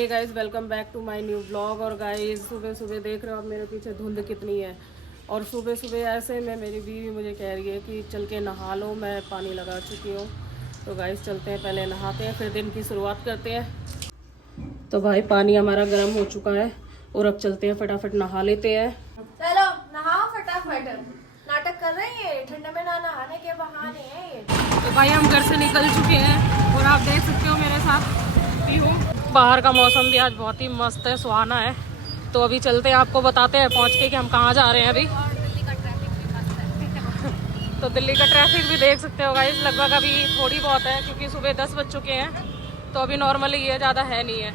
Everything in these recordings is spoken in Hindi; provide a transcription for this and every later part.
Hey guys, welcome back to my new blog. और गाइस सुबह सुबह देख रहे हो आप मेरे पीछे धुंध कितनी है। और सुबह सुबह ऐसे में मेरी बीवी मुझे कह रही है कि चल के नहा लो, मैं पानी लगा चुकी हूँ। तो गाइस चलते हैं, पहले नहाते हैं फिर दिन की शुरुआत करते हैं। तो भाई पानी हमारा गर्म हो चुका है और अब चलते हैं, फटाफट नहा लेते हैं। चलो नहाओ फटाफट। नाटक कर रही है, ठंड में ना नहाने के बहाने है ये। तो भाई हम घर से निकल चुके हैं और आप देख सकते हो मेरे साथ पीहू। बाहर का मौसम भी आज बहुत ही मस्त है, सुहाना है। तो अभी चलते हैं, आपको बताते हैं पहुंच के कि हम कहाँ जा रहे हैं अभी। और दिल्ली का ट्रैफिक भी मस्त है। तो दिल्ली का ट्रैफिक भी देख सकते हो गाइस, लगभग अभी थोड़ी बहुत है क्योंकि सुबह 10 बज चुके हैं। तो अभी नॉर्मली ये ज़्यादा है नहीं है।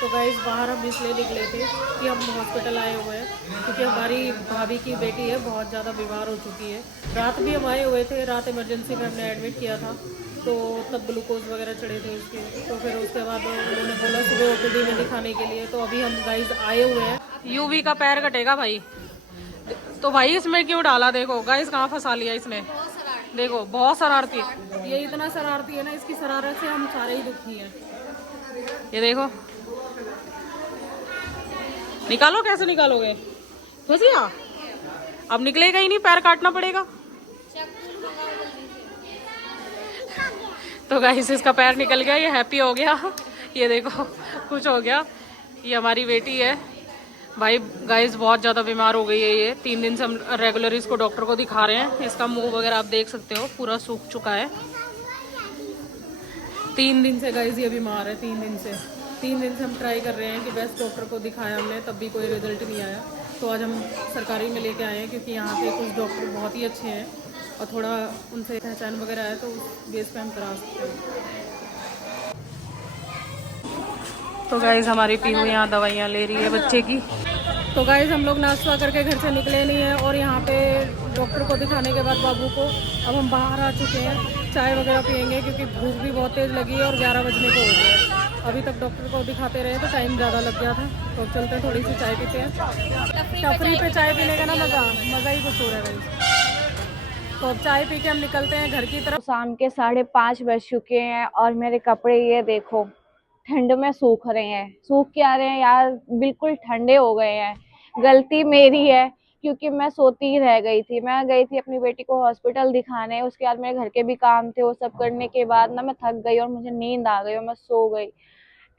तो गाइस बाहर हम इसलिए निकले थे कि हम हॉस्पिटल आए हुए हैं क्योंकि हमारी भाभी की बेटी है बहुत ज़्यादा बीमार हो चुकी है। रात भी हम आए हुए थे, रात इमरजेंसी में हमने एडमिट किया था। तो तब ग्लूकोज वगैरह चढ़े थे उसके। तो फिर उसके बाद उन्होंने बोला सुबह ओपीडी में दिखाने के लिए। तो अभी हम गाइस आए हुए हैं। यूवी का पैर कटेगा भाई। तो भाई इसमें क्यों डाला, देखो गाइस कहाँ फंसा लिया इसने। देखो बहुत शरारती है ये, इतना शरारती है ना, इसकी शरारत से हम सारे ही दुखी हैं। ये देखो, निकालो, कैसे निकालोगे, फंस गया। अब निकलेगा ही नहीं, पैर काटना पड़ेगा। तो गाइस इसका पैर निकल गया, ये हैप्पी हो गया। ये देखो कुछ हो गया। ये हमारी बेटी है भाई। गाइस बहुत ज़्यादा बीमार हो गई है ये। 3 दिन से हम रेगुलर इसको डॉक्टर को दिखा रहे हैं। इसका मुंह वगैरह आप देख सकते हो पूरा सूख चुका है। 3 दिन से गाइस ये बीमार है, 3 दिन से हम ट्राई कर रहे हैं कि बेस्ट डॉक्टर को दिखाया हमने, तब भी कोई रिजल्ट नहीं आया। तो आज हम सरकारी में लेके आए हैं क्योंकि यहाँ पे कुछ डॉक्टर बहुत ही अच्छे हैं और थोड़ा उनसे पहचान वगैरह है, तो उस बेस पे हम करा सकते हैं। तो गाइस हमारी पीहू यहाँ दवाइयाँ ले रही है बच्चे की। तो गाइस हम लोग नाश्ता करके घर से निकले नहीं है और यहाँ पे डॉक्टर को दिखाने के बाद बाबू को अब हम बाहर आ चुके हैं। चाय वगैरह पियेंगे क्योंकि भूख भी बहुत तेज़ लगी है और 11 बजने को हो गया। अभी तक डॉक्टर को दिखाते रहे तो टाइम ज़्यादा लग गया था। तो चलते हैं, थोड़ी सी चाय पीते हैं। टफरी पे चाय पीने का ना मज़ा ही कुछ हो रहा है भाई। तो अब चाय पी के हम निकलते हैं घर की तरफ। शाम के 5:30 बज चुके हैं और मेरे कपड़े ये देखो ठंड में सूख रहे हैं। सूख क्या रहे हैं यार, बिल्कुल ठंडे हो गए हैं। गलती मेरी है क्योंकि मैं सोती ही रह गई थी। मैं गई थी अपनी बेटी को हॉस्पिटल दिखाने, उसके बाद मेरे घर के भी काम थे। वो सब करने के बाद ना मैं थक गई और मुझे नींद आ गई और मैं सो गई।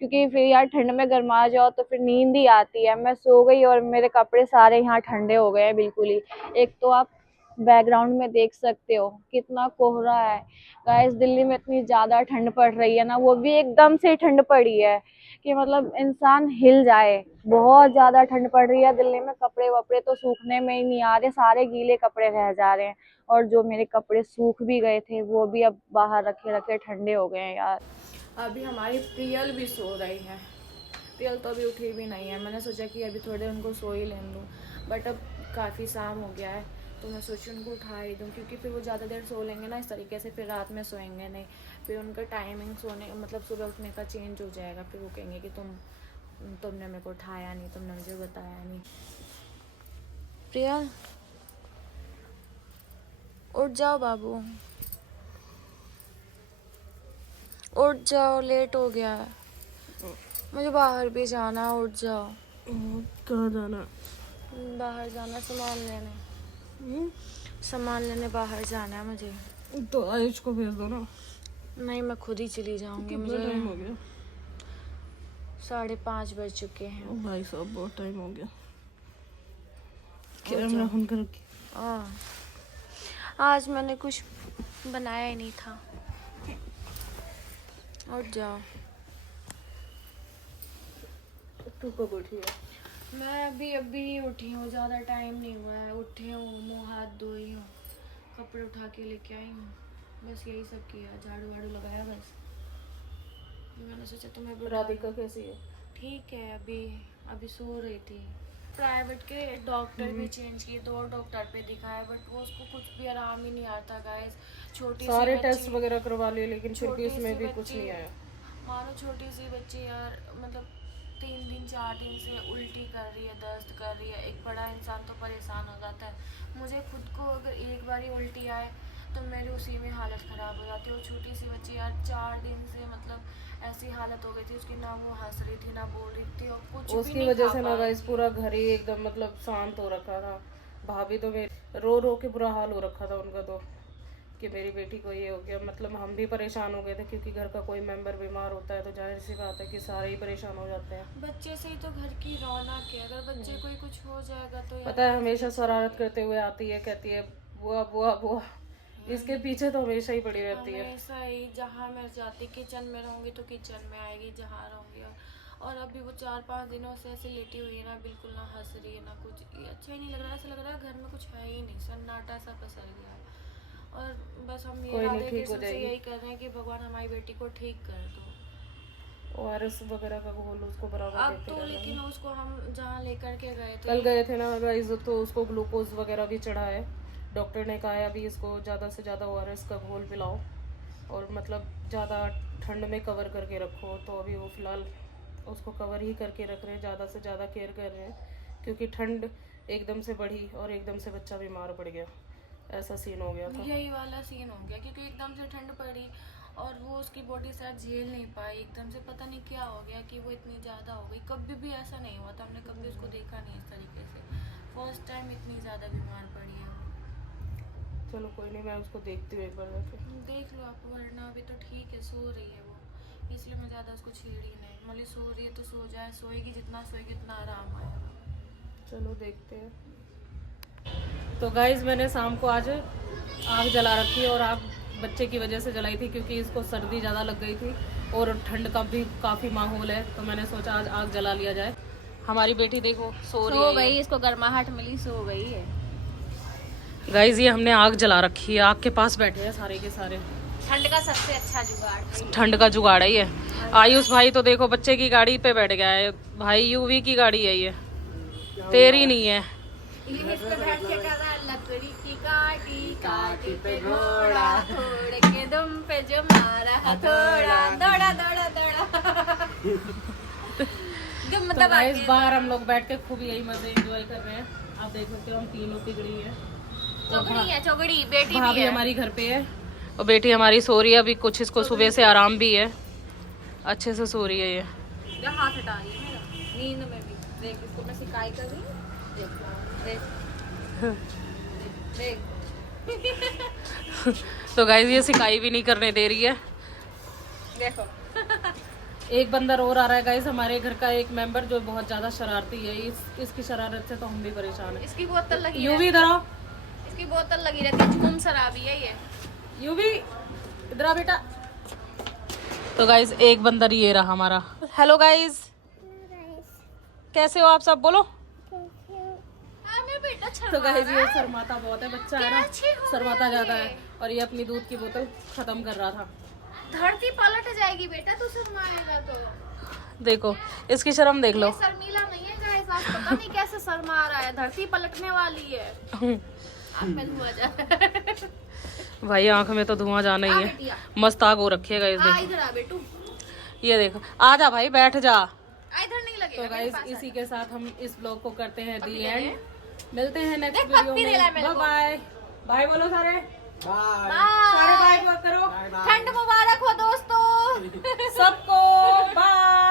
क्योंकि फिर यार ठंड में गर्मा जाओ तो फिर नींद ही आती है। मैं सो गई और मेरे कपड़े सारे यहाँ ठंडे हो गए हैं बिल्कुल ही। एक तो आप बैकग्राउंड में देख सकते हो कितना कोहरा है। गाइस दिल्ली में इतनी ज्यादा ठंड पड़ रही है ना, वो भी एकदम से ठंड पड़ी है कि मतलब इंसान हिल जाए। बहुत ज्यादा ठंड पड़ रही है दिल्ली में। कपड़े वपड़े तो सूखने में ही नहीं आ रहे, सारे गीले कपड़े रह जा रहे हैं। और जो मेरे कपड़े सूख भी गए थे वो भी अब बाहर रखे रखे ठंडे हो गए हैं यार। अभी हमारी प्रियल भी सो रही है। प्रियल तो अभी उठी भी नहीं है। मैंने सोचा कि अभी थोड़ी देर उनको सो ही लेने दूँ, बट अब काफ़ी शाम हो गया है तो मैं सोची उनको उठा ही दूँ, क्योंकि फिर वो ज़्यादा देर सो लेंगे ना इस तरीके से, फिर रात में सोएंगे नहीं। फिर उनका टाइमिंग सोने मतलब सुबह उठने का चेंज हो जाएगा। फिर वो कहेंगे कि तुमने मेरे को उठाया नहीं, तुमने मुझे बताया नहीं। प्रियल उठ जाओ बाबू, उठ जाओ, लेट हो गया है। मुझे बाहर भी जाना, उठ जाओ। कहाँ जाना? बाहर जाना, सामान लेने। सामान लेने बाहर जाना है मुझे। तो आयुष को भेज दो ना। नहीं, मैं खुद ही चली जाऊंगी। मुझे टाइम हो गया? 5:30 बज चुके हैं। भाई साहब बहुत टाइम हो गया। कैमरा ऑन कर रखी। आज मैंने कुछ बनाया ही नहीं था। उठ जाओ। तू कब उठी है? मैं अभी उठी हूँ, ज़्यादा टाइम नहीं हुआ है। उठी हूँ, मुँह हाथ धोई हूँ, कपड़े उठा के लेके आई हूँ, बस यही सब किया। झाड़ू वाड़ू लगाया बस। मैंने सोचा तुम्हें राधिका कैसी है? ठीक है। अभी सो रही थी। प्राइवेट के डॉक्टर भी चेंज किए, 2 डॉक्टर पे दिखाया, बट वो उसको कुछ भी आराम ही नहीं आता गाइस। छोटी सारे सी टेस्ट वगैरह करवा लिए लेकिन फिर भी इसमें भी कुछ नहीं आया। मानो छोटी सी बच्ची यार, मतलब 3 दिन 4 दिन से उल्टी कर रही है, दर्द कर रही है। एक बड़ा इंसान तो परेशान हो जाता है। मुझे खुद को अगर एक बार ही उल्टी आए तो मेरी उसी में हालत ख़राब हो जाती है। वो छोटी सी बच्ची यार 4 दिन से मतलब ऐसी हालत हो गई थी उसकी, ना वो हंस रही थी ना बोल रही थी और कुछ भी उसकी नहीं वजह खा से पा ना रही गाइस थी। पूरा घर ही एकदम मतलब शांत हो रखा था। भाभी तो मेरी रो रो के बुरा हाल हो रखा था उनका तो, कि मेरी बेटी को ये हो गया। मतलब हम भी परेशान हो गए थे क्योंकि घर का कोई मेंबर बीमार होता है तो जाहिर सी बात है कि सारे ही परेशान हो जाते हैं। बच्चे से ही तो घर की रौनक है, अगर बच्चे को ही कुछ हो जाएगा तो यार पता है कैसे हमेशा अच्छा शरारत लगेगा। करते हुए आती है, कहती है बुआ बुआ बुआ, इसके पीछे तो हमेशा ही पड़ी रहती है। हमेशा ही जहाँ मैं जाती किचन में रहूँगी तो किचन में आएगी, जहाँ रहूँगी। और अभी वो 4-5 दिनों से ऐसे लेटी हुई है ना, बिल्कुल ना हंस रही है ना कुछ, ये अच्छा ही नहीं लग रहा। ऐसा लग रहा है घर में कुछ है ही नहीं, सन्नाटा सा पसर गया है। और बस हम ये कोई नहीं, राधे ठीक हो कृष्ण से जाएगी। यही कर रहे हैं कि भगवान हमारी बेटी को ठीक कर दो। ORS वगैरह का घोल उसको बराबर अब देते तो रहना लेकिन है। उसको हम जहाँ लेकर के गए थे कल गए थे ना गाइस तो उसको ग्लूकोज वगैरह भी चढ़ा है। डॉक्टर ने कहा है अभी इसको ज़्यादा से ज़्यादा ORS का घोल पिलाओ और मतलब ज़्यादा ठंड में कवर करके रखो। तो अभी वो फ़िलहाल उसको कवर ही करके रख रहे हैं, ज़्यादा से ज़्यादा केयर कर रहे हैं क्योंकि ठंड एकदम से बढ़ी और एकदम से बच्चा बीमार पड़ गया, ऐसा सीन हो गया था। यही वाला सीन हो गया क्योंकि एकदम से ठंड पड़ी और वो उसकी बॉडी शायद झेल नहीं पाई, एकदम से पता नहीं क्या हो गया कि वो इतनी ज़्यादा हो गई। कभी भी ऐसा नहीं हुआ था, हमने कभी उसको देखा नहीं इस तरीके से, फर्स्ट टाइम इतनी ज़्यादा बीमार पड़ी है वो। चलो कोई नहीं, मैं उसको देखती हूँ एक बार जाके। देख लो आप, वरना अभी तो ठीक है, सो रही है वो, इसलिए मैं ज़्यादा उसको छेड़ी नहीं। मतलब सो रही है तो सो जाए, सोएगी जितना सोएगी उतना आराम आएगा। चलो देखते हैं। तो गाइज मैंने शाम को आज आग जला रखी है और आग बच्चे की वजह से जलाई थी क्योंकि इसको सर्दी ज़्यादा लग गई थी और ठंड का भी काफ़ी माहौल है, तो मैंने सोचा आज आग जला लिया जाए। हमारी बेटी देखो सो रही है, गई, इसको गर्माहट मिली, सो गई है। गाइज ये हमने आग जला रखी है, आग के पास बैठे हैं सारे के सारे। ठंड का सबसे अच्छा जुगाड़, ठंड का जुगाड़ है ये। आयुष भाई तो देखो बच्चे की गाड़ी पे बैठ गया है, भाई यूवी की गाड़ी है ये, तेरी नहीं है। इस पे बैठ के कर रहा है, लकड़ी की काटी काटी पे घोड़ा, घोड़े के दुम पे जो मारा हथौड़ा, दौड़ा दौड़ा दौड़ा। तो गाइस बाहर हम लोग बैठ के खूब यही मजे एंजॉय कर रहे हैं। आप देख सकते हो हम तीनों तिगड़ी है, चौगड़ी है, चौगड़ी बेटी भी भाभी है। हमारी घर पे है और बेटी हमारी सो रही है। अभी कुछ इसको सुबह से आराम भी है, अच्छे से सो रही है ये। हाथ हटा रही है मेरा, नींद में भी। देख इसको मैं शिकायत कर रही हूँ, देख देख देख। तो गाइस ये सिकाई भी नहीं करने दे रही है, देखो। एक बंदा और आ रहा है गाइस, हमारे घर का एक मेंबर जो बहुत ज्यादा शरारती है। इसकी शरारत से तो हम भी परेशान है। इसकी बोतल लगी यूवी इधर आओ, इसकी बोतल लगी रहती है, जुगुम शराबी है ये। यूवी इधर आ बेटा। तो गाइस एक बंदर ये रहा हमारा। हेलो गाइस, कैसे हो आप सब, बोलो। तो गाइस ये शर्माता बहुत है, बच्चा है ना, शर्माता ज्यादा है और ये अपनी दूध की बोतल खत्म कर रहा था। धरती पलट जाएगी बेटा तू शर्माएगा तो। देखो इसकी शर्म देख लो। ये शर्मीला नहीं है गाइस, आज पता नहीं कैसे शर्मा रहा है, धरती पलटने वाली है। आँख में धुआं जा रहा है। भाई आंख में तो धुआं जाना ही है, मस्त आग हो रखी है गाइस। देख इधर आ बेटू, ये देखो, आ जा भाई बैठ जा। इधर नहीं लगेगा। तो गाइस इसी के साथ हम इस ब्लॉग को करते हैं दी एंड। मिलते हैं नेक्स्ट वीडियो में, बाय बाय। बाय बोलो सारे, सारे बाय करो। ठंड मुबारक हो दोस्तों सबको, बाय।